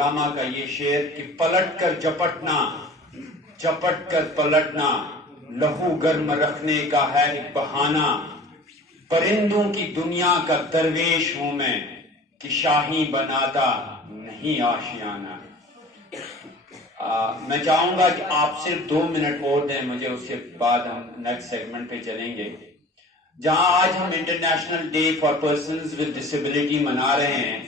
علامہ کا یہ شعر کہ پلٹ کر جپٹنا، چپٹ کر پلٹنا، لہو گرم رکھنے کا ہے ایک بہانہ، پرندوں کی دنیا کا درویش ہوں میں کہ شاہی بناتا نہیں آشیانہ۔ میں چاہوں گا کہ آپ صرف 2 منٹ اور دیں مجھے، اس کے بعد ہم نیکسٹ سیگمنٹ پہ چلیں گے، جہاں آج ہم international day for persons with disability منا رہے ہیں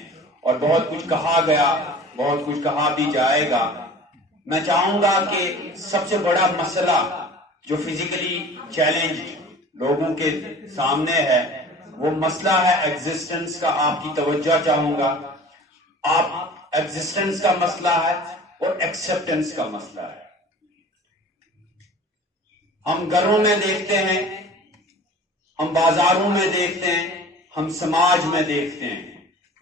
اور بہت کچھ کہا گیا، بہت کچھ کہا بھی جائے گا۔ میں چاہوں گا کہ سب سے بڑا مسئلہ جو فزیکلی چیلنجڈ لوگوں کے سامنے ہے وہ مسئلہ ہے ایگزسٹنس کا۔ آپ کی توجہ چاہوں گا، آپ ایگزسٹنس کا مسئلہ ہے اور ایکسپٹنس کا مسئلہ ہے۔ ہم گھروں میں دیکھتے ہیں، ہم بازاروں میں دیکھتے ہیں، ہم سماج میں دیکھتے ہیں،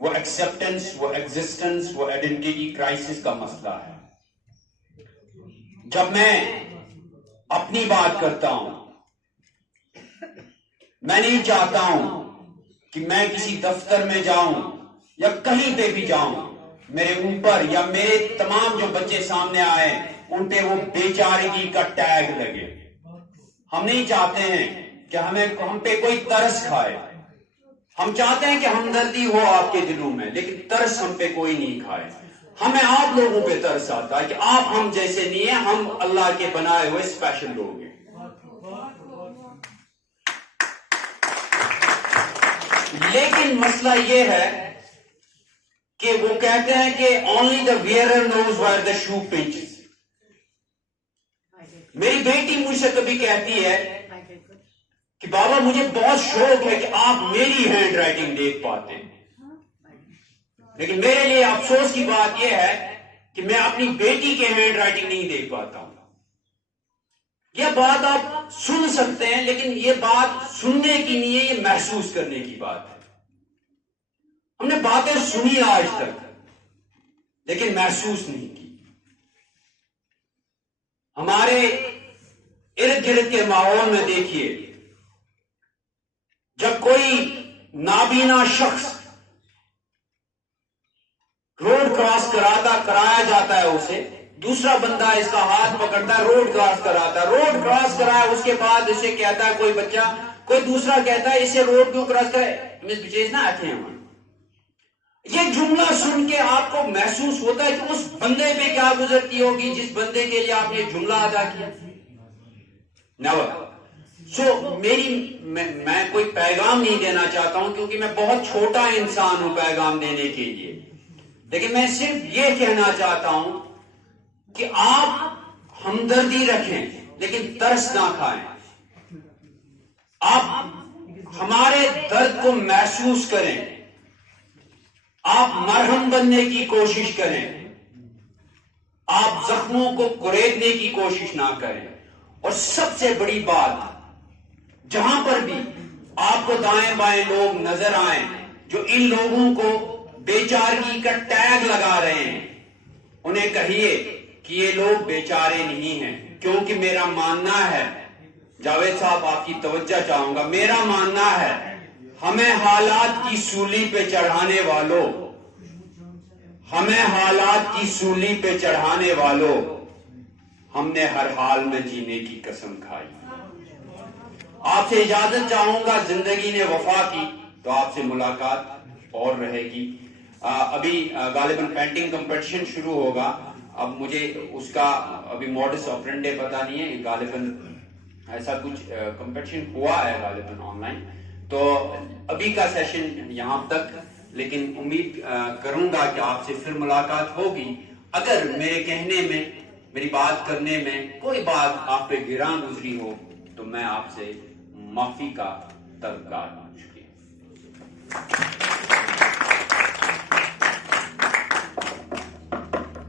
وہ ایکسپٹنس، وہ ایگزسٹنس، وہ آئیڈینٹی کرائسس کا مسئلہ ہے۔ جب میں اپنی بات کرتا ہوں، میں نہیں چاہتا ہوں کہ میں کسی دفتر میں جاؤں یا کہیں پہ بھی جاؤں، میرے اوپر یا میرے تمام جو بچے سامنے آئے ان پہ وہ بیچارگی کا ٹیگ لگے۔ ہم نہیں چاہتے ہیں کہ ہم پہ کوئی ترس کھائے۔ ہم چاہتے ہیں کہ ہمدردی ہو آپ کے دلوں میں، لیکن ترس ہم پہ کوئی نہیں کھائے۔ ہمیں آپ لوگوں پہ ترس آتا ہے کہ آپ ہم جیسے نہیں ہیں، ہم اللہ کے بنائے ہوئے اسپیشل لوگ ہیں۔ لیکن مسئلہ یہ ہے کہ وہ کہتے ہیں کہ only the wearer knows where the shoe pinches۔ میری بیٹی مجھ سے کبھی کہتی ہے کہ بابا مجھے بہت شوق ہے کہ آپ میری ہینڈ رائٹنگ دیکھ پاتے ہیں، لیکن میرے لیے افسوس کی بات یہ ہے کہ میں اپنی بیٹی کے ہینڈ رائٹنگ نہیں دیکھ پاتا ہوں۔ یہ بات آپ سن سکتے ہیں، لیکن یہ بات سننے کی نہیں ہے، یہ محسوس کرنے کی بات ہے۔ ہم نے باتیں سنی آج تک لیکن محسوس نہیں کی۔ ہمارے ارد گرد کے ماحول میں دیکھیے، جب کوئی نابینا شخص روڈ کراس کرایا جاتا ہے، اسے دوسرا بندہ اس کا ہاتھ پکڑتا ہے، روڈ کراس کراتا ہے، روڈ کراس کرایا اس کے بعد اسے کہتا ہے کوئی بچہ، کوئی دوسرا کہتا ہے اسے روڈ کیوں کراس کرے، یہ جملہ سن کے آپ کو محسوس ہوتا ہے کہ اس بندے پہ کیا گزرتی ہوگی جس بندے کے لیے آپ نے جملہ ادا کیا۔ میں کوئی پیغام نہیں دینا چاہتا ہوں کیونکہ میں بہت چھوٹا انسان ہوں پیغام دینے کے لیے، لیکن میں صرف یہ کہنا چاہتا ہوں کہ آپ ہمدردی رکھیں لیکن ترس نہ کھائیں۔ آپ ہمارے درد کو محسوس کریں، آپ مرہم بننے کی کوشش کریں، آپ زخموں کو کریدنے کی کوشش نہ کریں۔ اور سب سے بڑی بات، جہاں پر بھی آپ کو دائیں بائیں لوگ نظر آئیں جو ان لوگوں کو بیچارگی کا ٹیگ لگا رہے ہیں، انہیں کہیے کہ یہ لوگ بیچارے نہیں ہیں، کیونکہ میرا ماننا ہے، جاوید صاحب آپ کی توجہ چاہوں گا، میرا ماننا ہے ہمیں حالات کی سولی پہ چڑھانے والوں، ہمیں حالات کی سولی پہ چڑھانے والوں، ہم نے ہر حال میں جینے کی قسم کھائی۔ آپ سے اجازت چاہوں گا، زندگی نے وفا کی تو آپ سے ملاقات اور رہے گی۔ ابھی غالباً پینٹنگ کمپٹیشن شروع ہوگا، اب مجھے اس کا ابھی موڈس آپرینڈے پتا نہیں ہے، غالباً ایسا کچھ کمپٹیشن ہوا ہے غالباً آن لائن، تو ابھی کا سیشن یہاں تک، لیکن امید کروں گا کہ آپ سے پھر ملاقات ہوگی۔ اگر میرے کہنے میں، میری بات کرنے میں کوئی بات آپ پہ گراں گزری ہو تو میں آپ سے معافی کا طلبگار ہوں۔ شکریہ۔